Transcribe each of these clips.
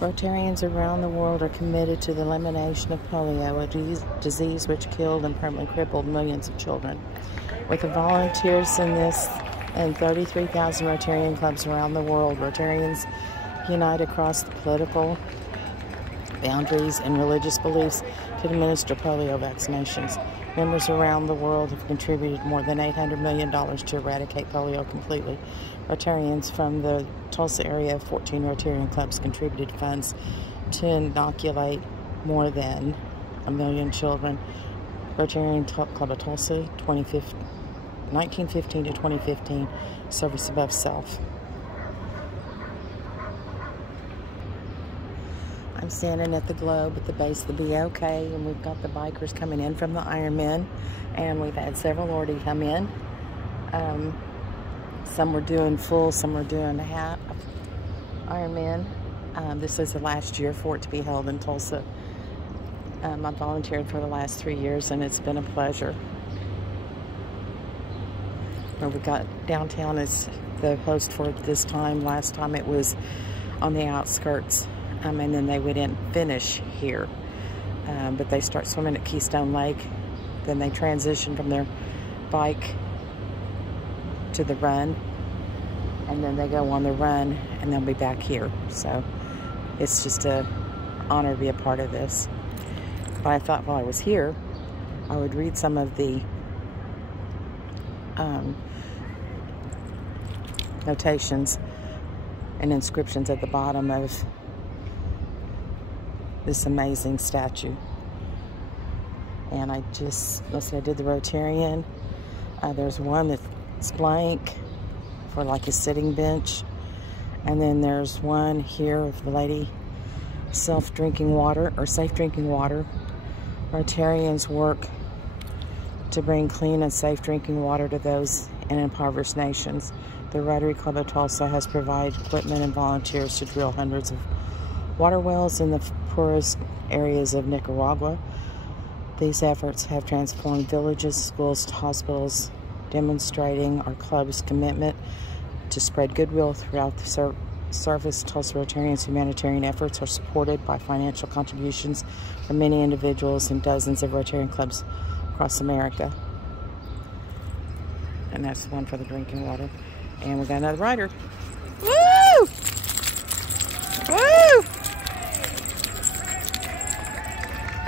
Rotarians around the world are committed to the elimination of polio, a disease which killed and permanently crippled millions of children. With the volunteers in this and 33,000 Rotarian clubs around the world, Rotarians unite across the political boundaries and religious beliefs to administer polio vaccinations. Members around the world have contributed more than $800 million to eradicate polio completely. Rotarians from the Tulsa area, 14 Rotarian clubs contributed funds to inoculate more than 1 million children. Rotarian Club of Tulsa, 1915 to 2015, service above self. I'm standing at the globe at the base of the BOK, and we've got the bikers coming in from the Ironman, and we've had several already come in. Some were doing full, some were doing half Ironman. This is the last year for it to be held in Tulsa. I've volunteered for the last 3 years, and it's been a pleasure. Where we got downtown is the host for this time. Last time it was on the outskirts, and then they didn't finish here. But they start swimming at Keystone Lake, then they transition from their bike to the run, and then they go on the run, and they'll be back here. So it's just an honor to be a part of this. But I thought while I was here, I would read some of the notations and inscriptions at the bottom of this amazing statue. And let's see, I did the Rotarian. There's one that's blank for like a sitting bench. And then there's one here of the lady, safe drinking water. Rotarians work to bring clean and safe drinking water to those in impoverished nations. The Rotary Club of Tulsa has provided equipment and volunteers to drill hundreds of water wells in the poorest areas of Nicaragua. These efforts have transformed villages, schools, to hospitals, demonstrating our club's commitment to spread goodwill throughout the service. Tulsa Rotarians' humanitarian efforts are supported by financial contributions from many individuals and dozens of Rotarian clubs across America. And that's the one for the drinking water. And we got another rider. Woo! Woo!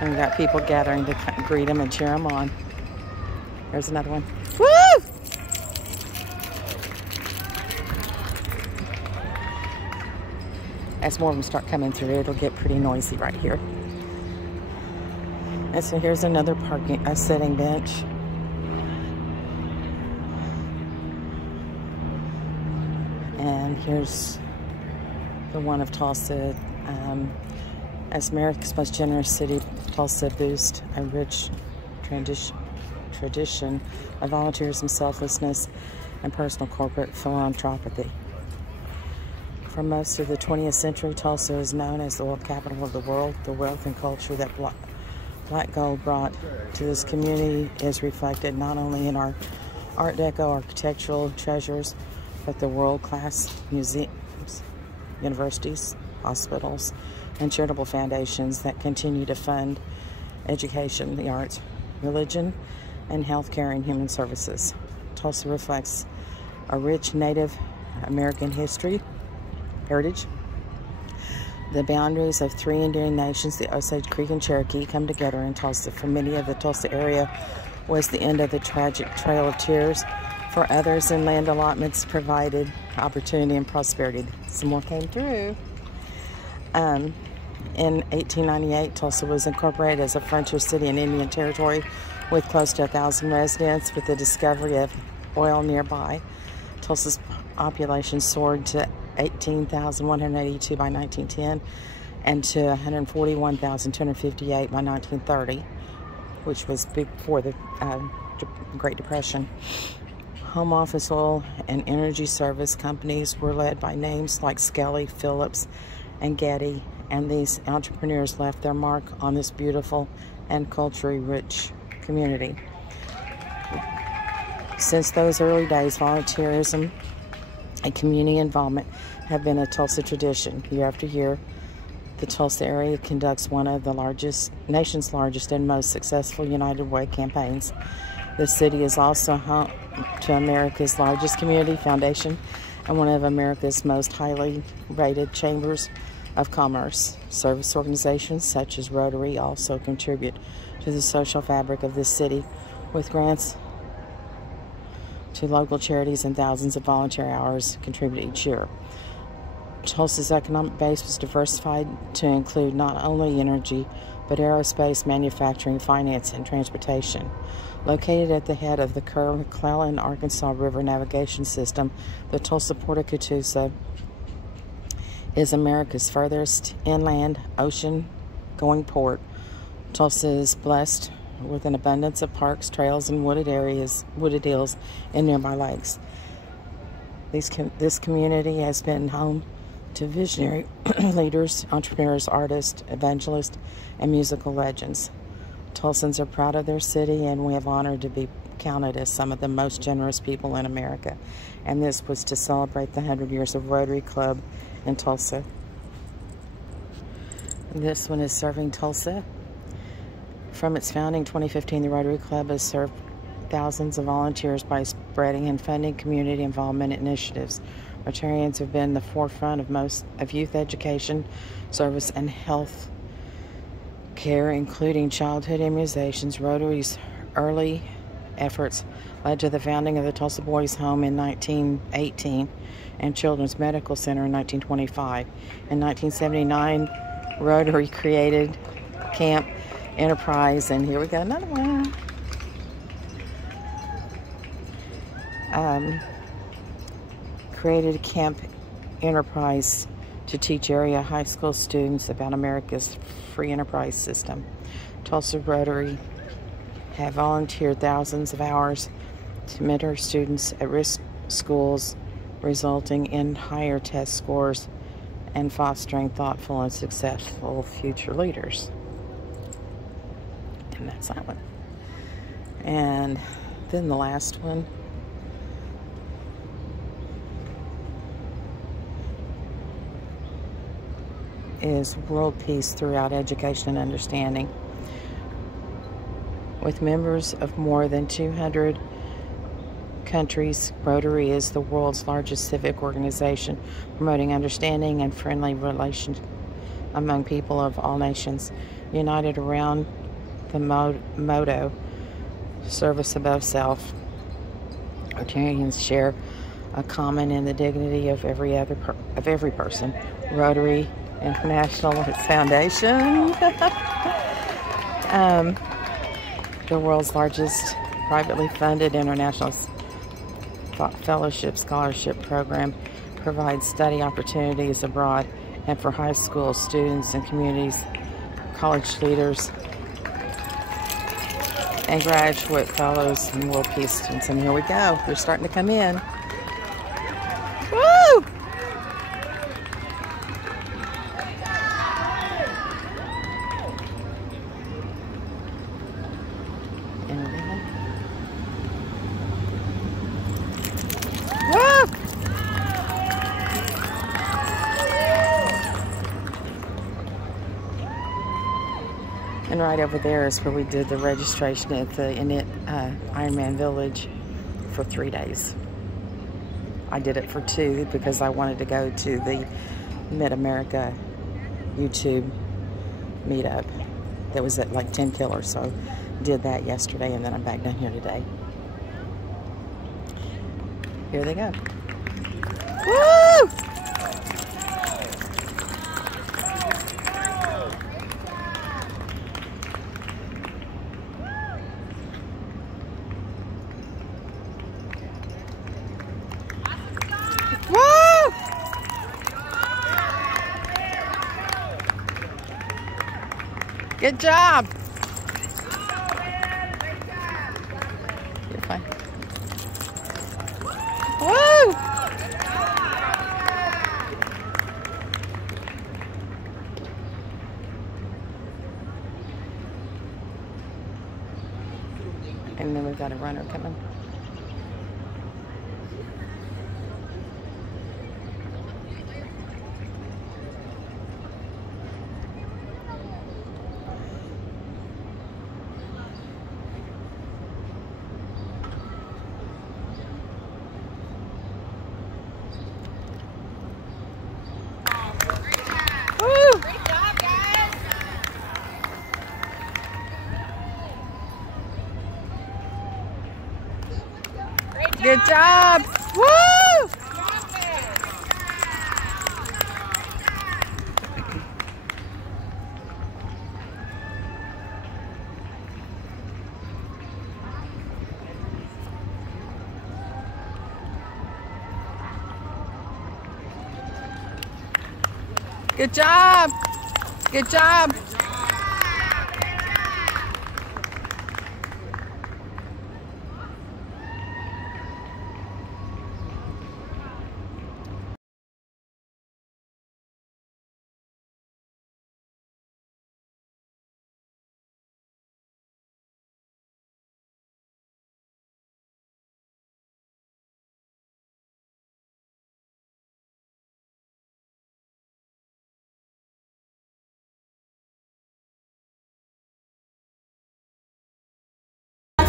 And we got people gathering to greet them and cheer them on. There's another one. Woo! As more of them start coming through, it'll get pretty noisy right here. And so here's another sitting bench. And here's the one of Tulsa. As America's most generous city, Tulsa boasts a rich tradition of volunteerism, selflessness, and personal corporate philanthropy. For most of the 20th century, Tulsa is known as the oil capital of the world. The wealth and culture that Black gold brought to this community is reflected not only in our Art Deco architectural treasures, but the world-class museums, universities, hospitals, and charitable foundations that continue to fund education, the arts, religion, and healthcare and human services. Tulsa reflects a rich Native American heritage. The boundaries of 3 Indian nations, the Osage, Creek, and Cherokee, come together in Tulsa. For many of the Tulsa area was the end of the tragic Trail of Tears. For others, and land allotments provided opportunity and prosperity. Some more came through. In 1898, Tulsa was incorporated as a frontier city in Indian Territory with close to 1,000 residents. With the discovery of oil nearby, Tulsa's population soared to 18,182 by 1910 and to 141,258 by 1930, which was before the Great Depression. Home office, oil, and energy service companies were led by names like Skelly, Phillips, and Getty, and these entrepreneurs left their mark on this beautiful and culturally rich community. Since those early days, volunteerism and community involvement have been a Tulsa tradition. Year after year, The Tulsa area conducts one of the nation's largest and most successful United Way campaigns. The city is also home to America's largest community foundation and one of America's most highly rated chambers of commerce. Service organizations such as Rotary also contribute to the social fabric of this city with grants to local charities, and thousands of volunteer hours contribute each year. Tulsa's economic base was diversified to include not only energy, but aerospace, manufacturing, finance, and transportation. Located at the head of the McClellan, Arkansas River navigation system, the Tulsa Port of Catoosa is America's furthest inland ocean-going port. Tulsa is blessed with an abundance of parks, trails, and wooded hills and nearby lakes. This community has been home to visionary leaders, entrepreneurs, artists, evangelists, and musical legends. Tulsans are proud of their city, and we have honored to be counted as some of the most generous people in America. And this was to celebrate the 100 years of Rotary Club in Tulsa. This one is serving Tulsa. From its founding in 2015, the Rotary Club has served thousands of volunteers by spreading and funding community involvement initiatives. Rotarians have been the forefront of youth education, service, and health care, including childhood immunizations. Rotary's early efforts led to the founding of the Tulsa Boys Home in 1918 and Children's Medical Center in 1925. In 1979, Rotary created Camp Enterprise, and here we got another one. Created Camp Enterprise to teach area high school students about America's free enterprise system. Tulsa Rotary have volunteered thousands of hours to mentor students at risk schools, resulting in higher test scores and fostering thoughtful and successful future leaders. And that's that one. And then the last one is World Peace Throughout Education and Understanding. With members of more than 200 countries, Rotary is the world's largest civic organization, promoting understanding and friendly relations among people of all nations. United around the motto, service above self, Rotarians share a common in the dignity of every person. Rotary International, its foundation, the world's largest privately funded international fellowship scholarship program, provides study opportunities abroad and for high school students and communities, college leaders, and graduate fellows and world peace students. And here we go. They're starting to come in. Woo! And right over there is where we did the registration at the Ironman Village for 3 days. I did it for 2 because I wanted to go to the Mid-America YouTube meetup that was at like 10 Killers. So did that yesterday, and then I'm back down here today. Here they go. Woo! Woo! Good job. You're fine. Woo! And then we've got a runner coming. Good job. Woo! Good job. Good job.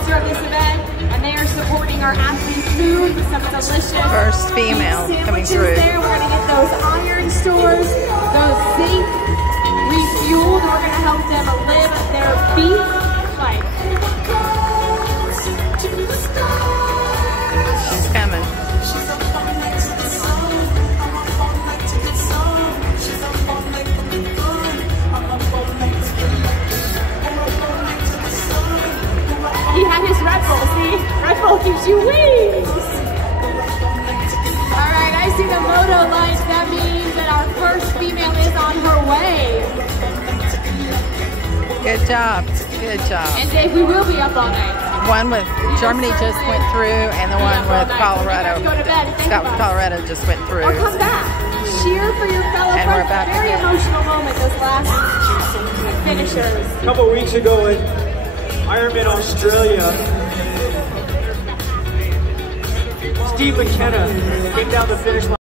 Of this event, and they are supporting our athlete food with some delicious first female coming through. There. We're going to get those iron stores, those zinc refueled. We're going to help them live their beef life. She's coming. He had his Red Bull, see? Red Bull gives you wings! Alright, I see the moto lights. That means that our first female is on her way. Good job. Good job. And Dave, we will be up all night. One with Germany just went through, and the one with Colorado. Go to bed and think about Colorado just went through. Or come back. Cheer for your fellow And we're friends. back Very again. emotional moment, those last finishers. A couple of weeks ago at Iroman Australia, Steve McKenna came down the finish line.